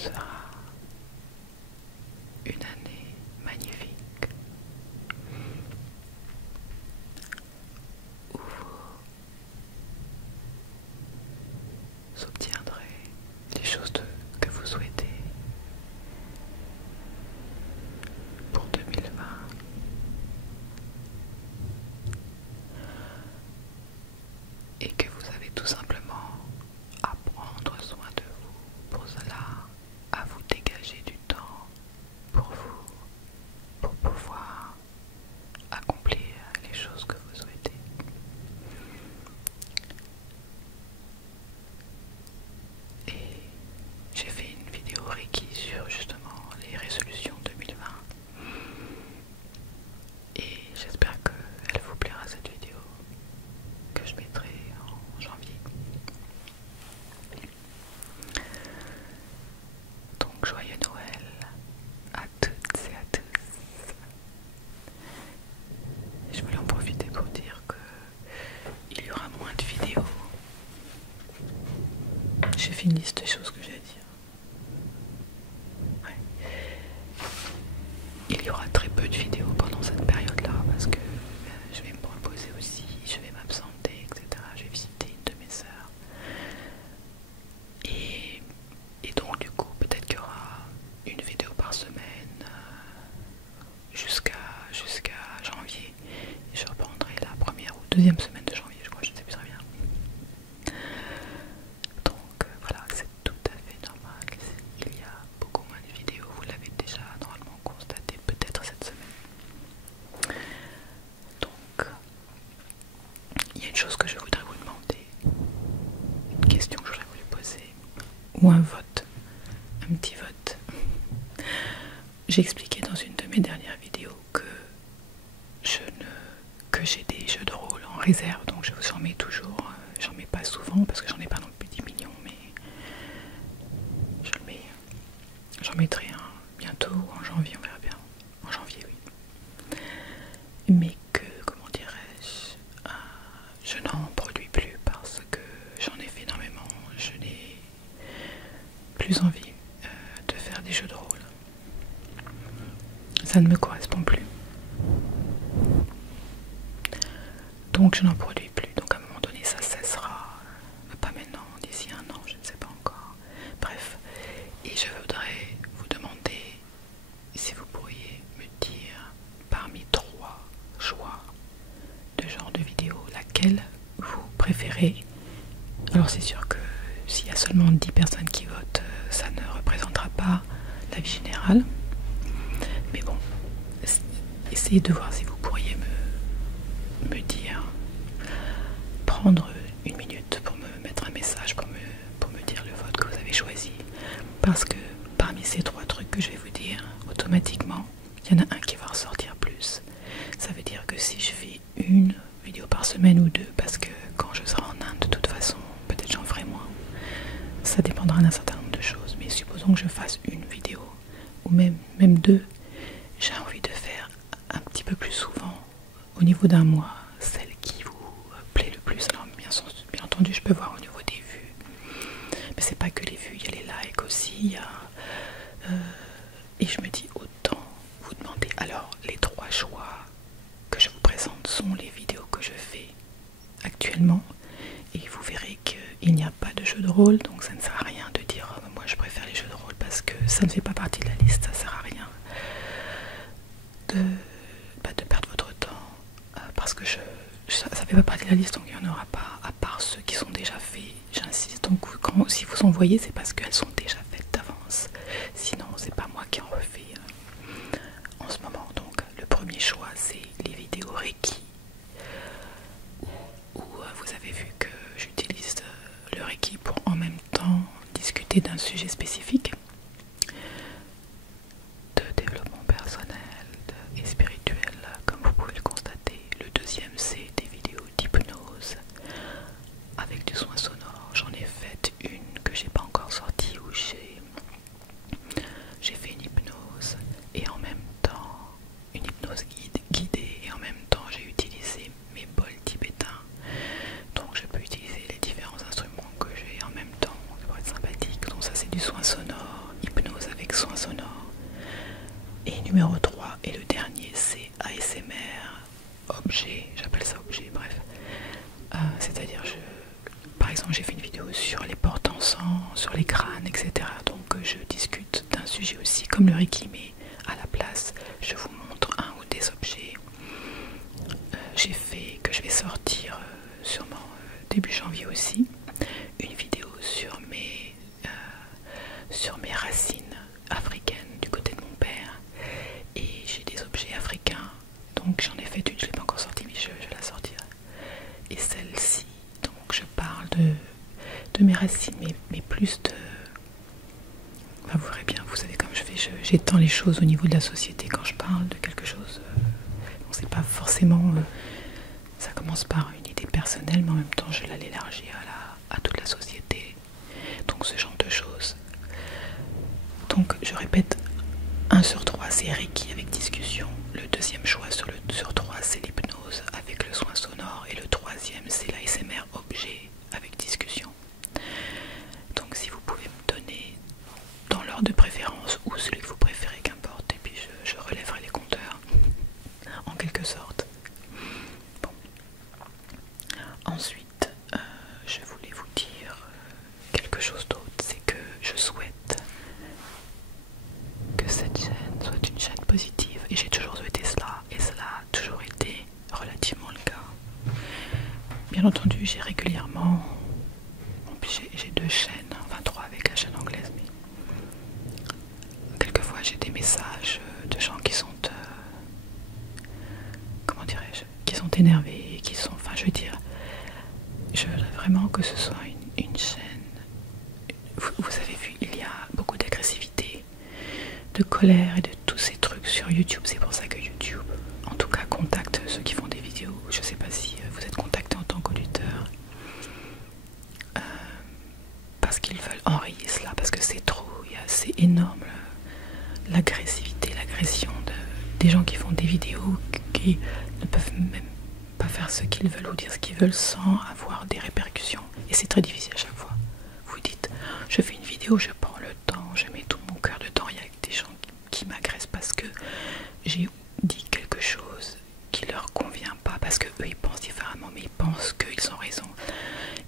sera une année magnifique où vous obtiendrez les choses que vous souhaitez pour 2020. Et que vous avez tout simplement à prendre soin de vous. Pour cela, à vous dégager du temps pour vous, pour pouvoir accomplir les choses que vous souhaitez. Et j'ai fait une vidéo Reiki sur justement les résolutions 2020. Et j'espère qu'elle vous plaira, cette vidéo que je mettrai en janvier. Donc joyeux Noël à toutes et à tous. Je voulais en profiter pour dire qu'il y aura moins de vidéos. J'ai fait une liste de choses que j'ai à dire. Ouais. Il y aura très peu de vidéos pendant cette période-là parce que je vais me reposer aussi, je vais m'absenter, etc. Je vais visiter une de mes sœurs. Et donc du coup, peut-être qu'il y aura une vidéo par semaine jusqu'à janvier. Et je reprendrai la première ou deuxième semaine de janvier, je crois, je ne sais plus très bien. Donc voilà, c'est tout à fait normal. Il y a beaucoup moins de vidéos, vous l'avez déjà normalement constaté peut-être cette semaine. Donc, il y a une chose que je voudrais vous demander, une question que j'aurais voulu poser, ou un vote, un petit vote. J'ai expliqué dans une de mes dernières vidéos que j'ai des jeux de rôle en réserve, donc j'en mets toujours, j'en mets pas souvent parce que j'en ai pas non plus 10 millions, mais j'en mettrai un bientôt, en janvier, on verra bien. En janvier, oui. Mais que, comment dirais-je, je n'en produis plus parce que j'en ai fait énormément, je n'ai plus envie de faire des jeux de rôle. Ça ne me correspond plus. Donc je n'en produis plus, donc à un moment donné ça cessera, pas maintenant, d'ici un an, je ne sais pas encore. Bref, et je voudrais vous demander si vous pourriez me dire parmi 3 choix de genre de vidéo, laquelle vous préférez. Alors c'est sûr que s'il y a seulement 10 personnes qui votent, ça ne représentera pas la vie générale. Mais bon, essayez de voir si vous pourriez me dire, prendre une minute pour me mettre un message, pour me dire le vote que vous avez choisi. Parce que parmi ces 3 trucs que je vais vous dire, automatiquement, il y en a un qui va ressortir plus. Ça veut dire que si je fais une vidéo par semaine ou 2, parce que quand je serai en Inde, de toute façon, peut-être j'en ferai moins. Ça dépendra d'un certain nombre de choses. Mais supposons que je fasse une vidéo, ou même 2, j'ai envie de faire un petit peu plus souvent, au niveau d'un mois, celle qui vous plaît le plus. Alors bien entendu, je peux voir au niveau des vues, mais c'est pas que les vues, il y a les likes aussi, il y a, et je me dis autant vous demander. Alors les 3 choix que je vous présente sont les vidéos que je fais actuellement, et vous verrez qu'il n'y a pas de jeu de rôle, donc ça ne sert à rien de dire moi je préfère les jeux de rôle parce que ça ne fait pas partie de la liste, ça sert à rien de perdre votre temps parce que ça ne fait pas partie de la liste, donc il n'y en aura pas, à part ceux qui sont déjà faits, j'insiste. Donc si vous en voyez, c'est parce qu'elles sont déjà faites d'avance, sinon c'est pas moi qui en refais en ce moment. Donc le premier choix, c'est les vidéos Reiki, où vous avez vu que j'utilise le Reiki pour en même temps discuter d'un sujet spécifique de développement personnel et spirituel, comme vous pouvez le constater. Le deuxième, c'est des vidéos d'hypnose avec du soin sonore. J'en ai fait une que j'ai pas encore sujet aussi, comme le Reiki, mais à la place, je vous montre un ou des objets. J'ai fait, que je vais sortir sûrement début janvier aussi, une vidéo sur mes racines africaines du côté de mon père. Et j'ai des objets africains, donc j'en ai fait une, je ne l'ai pas encore sortie, mais je la sortirai. Et celle-ci, donc je parle de mes racines, mais plus de... Enfin, vous verrez bien, vous savez comme je fais, j'étends les choses au niveau de la société quand je parle de quelque chose. Donc c'est pas forcément... ça commence par une idée personnelle, mais en même temps je l'élargis à toute la société. Donc ce genre de choses. Donc je répète, 1 sur 3 c'est Reiki avec discussion. Le deuxième choix sur 3 c'est l'hypnose avec le soin sonore. Et le troisième c'est l'ASMR objet avec discussion. Donc si vous pouvez me donner dans l'ordre de préférence ou celui que vous préférez, qu'importe, et puis je relèverai les compteurs en quelque sorte. Bon. Ensuite, je voulais vous dire quelque chose d'autre, c'est que je souhaite que cette chaîne soit une chaîne positive, et j'ai toujours souhaité cela, et cela a toujours été relativement le cas. Bien entendu, j'ai régulièrement, j'ai 2 chaînes, enfin 3 avec la chaîne anglaise, mais quelquefois j'ai des messages de gens qui sont, comment dirais-je, qui sont énervés, qui sont, enfin je veux dire, je voudrais vraiment que ce soit une chaîne. Vous avez vu, il y a beaucoup d'agressivité, de colère et de tous ces trucs sur YouTube. C'est pour ça que YouTube, en tout cas, contacte ceux qui font des vidéos. Je sais pas si vous êtes contacté en tant qu'auditeur, parce qu'ils veulent enrayer cela, parce que c'est trop, c'est énorme l'agressivité, l'agression des gens qui font des vidéos, qui ne peuvent même pas faire ce qu'ils veulent ou dire ce qu'ils veulent sans avoir des répercussions. Et c'est très difficile à chaque fois. Vous dites, je fais une vidéo, je prends le temps, je mets tout mon cœur dedans. Il y a des gens qui m'agressent parce que j'ai dit quelque chose qui leur convient pas, parce que eux ils pensent différemment, mais ils pensent qu'ils ont raison.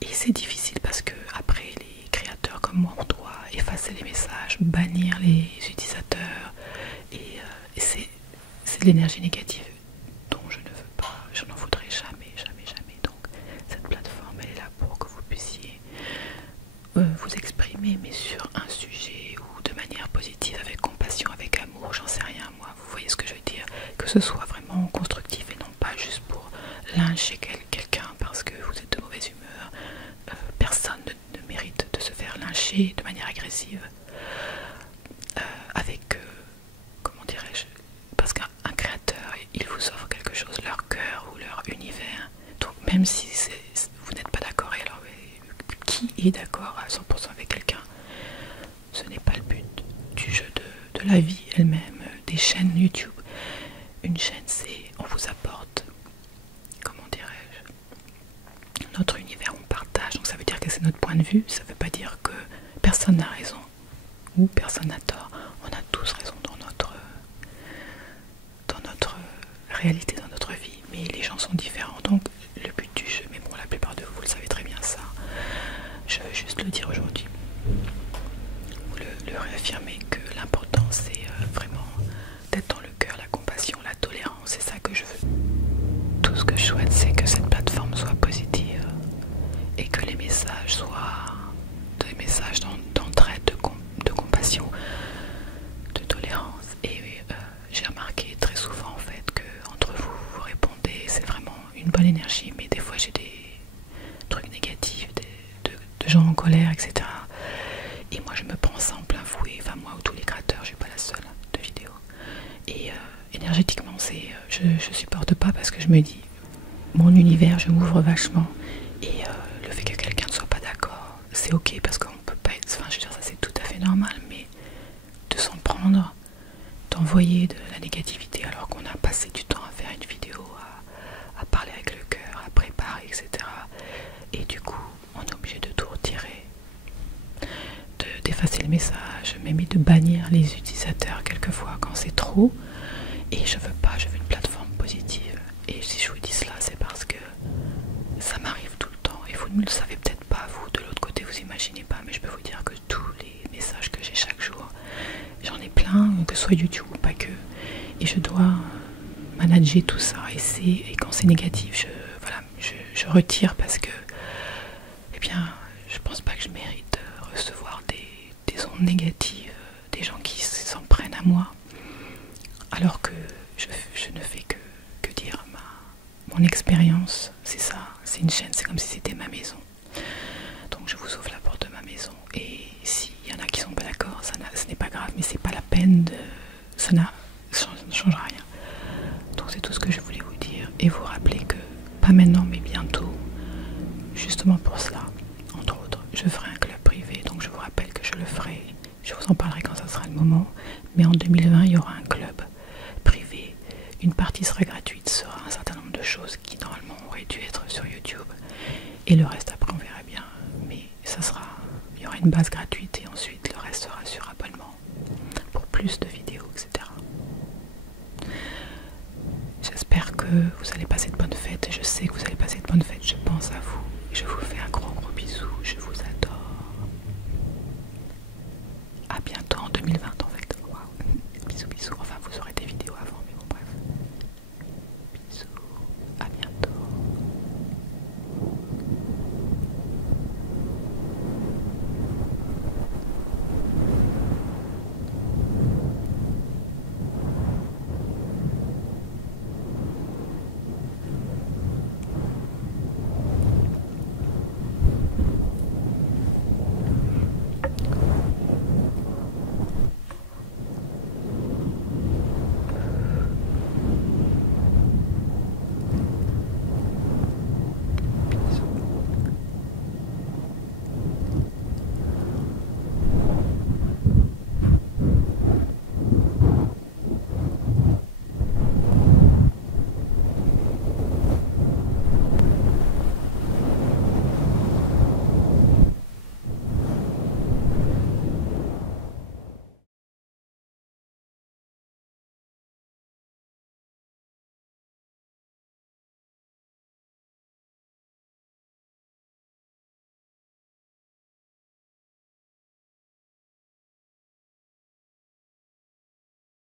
Et c'est difficile parce que après, les créateurs comme moi, on doit effacer les messages, bannir les utilisateurs, et c'est de l'énergie négative dont je ne veux pas, je n'en voudrais jamais, jamais, jamais. Donc cette plateforme, elle est là pour que vous puissiez vous exprimer, mais sur un sujet ou de manière positive, avec compassion, avec amour, j'en sais rien moi, vous voyez ce que je veux dire, que ce soit vraiment constructif et non pas juste pour lyncher quelqu'un parce que vous êtes de mauvaise humeur. Personne ne mérite de se faire lyncher de manière agressive avec, comment dirais-je, parce qu'un créateur, il vous offre quelque chose, leur cœur ou leur univers. Donc même si vous n'êtes pas d'accord, et alors qui est d'accord à 100% avec quelqu'un? Ce n'est pas le but du jeu de la vie elle-même, des chaînes YouTube. Une chaîne, c'est, on vous apporte, comment dirais-je, notre univers, on partage, donc ça veut dire que c'est notre point de vue, ça veut pas dire que personne n'a raison ou personne n'a tort. On a tous raison dans notre réalité, dans notre vie, mais les gens sont différents. Donc le but du jeu, mais bon, la plupart de vous, vous le savez très bien ça, je veux juste le dire aujourd'hui, ou le réaffirmer, que l'important c'est vraiment d'être dans le cœur, la compassion, la tolérance, c'est ça que je veux. Tout ce que je souhaite, c'est que cette plateforme soit positive et que les messages soient des messages d'entraide, de compassion, de tolérance. Et j'ai remarqué très souvent en fait que entre vous, vous répondez, c'est vraiment une bonne énergie, mais des fois j'ai des trucs négatifs, de gens en colère, etc. Et moi je me prends ça en plein fouet, enfin moi ou tous les créateurs, je suis pas la seule de vidéos. Et énergétiquement, je supporte pas, parce que je me dis, mon univers, je m'ouvre vachement, et le fait que quelqu'un ne soit pas d'accord, c'est ok, parce qu'on peut pas être, enfin je veux dire, ça c'est tout à fait normal, mais de s'en prendre, d'envoyer de la négativité alors qu'on a passé du temps à faire une vidéo, à parler avec le cœur, à préparer, etc. Et du coup, on est obligé de tout retirer, d'effacer le message, même de bannir les utilisateurs quelquefois quand c'est trop. Et je veux pas, je veux une plateforme positive. Et si je vous dis cela, c'est parce que ça m'arrive tout le temps. Et vous ne le savez peut-être pas, vous, de l'autre côté, vous imaginez pas, mais je peux vous dire que tous les messages que j'ai chaque jour, j'en ai soit YouTube ou pas que. Et je dois manager tout ça. Et quand c'est négatif, je retire parce que, eh bien, je pense pas que je mérite de recevoir des ondes négatives, des gens qui s'en prennent à moi, alors que je ne fais que dire mon expérience. C'est ça, c'est une chaîne, c'est comme si c'était ma maison. Donc je vous ouvre la porte de ma maison. Et s'il y en a qui sont pas d'accord, ce n'est pas grave, mais c'est pas la peine ça ne changera rien. Donc c'est tout ce que je voulais vous dire. Et vous rappeler que, pas maintenant mais bientôt, justement pour cela, entre autres, je ferai un club privé. Donc je vous rappelle que je le ferai, je vous en parlerai quand ça sera le moment. Mais en 2020, il y aura un club privé. Une partie sera gratuite, sera un certain nombre de choses qui normalement auraient dû être sur YouTube. Et le reste après on verra bien. Mais il y aura une base gratuite et ensuite le reste sera sur abonnement pour plus de vidéos, etc. J'espère que vous allez passer de bonnes fêtes et je sais que vous allez passer de bonnes fêtes, je pense à vous.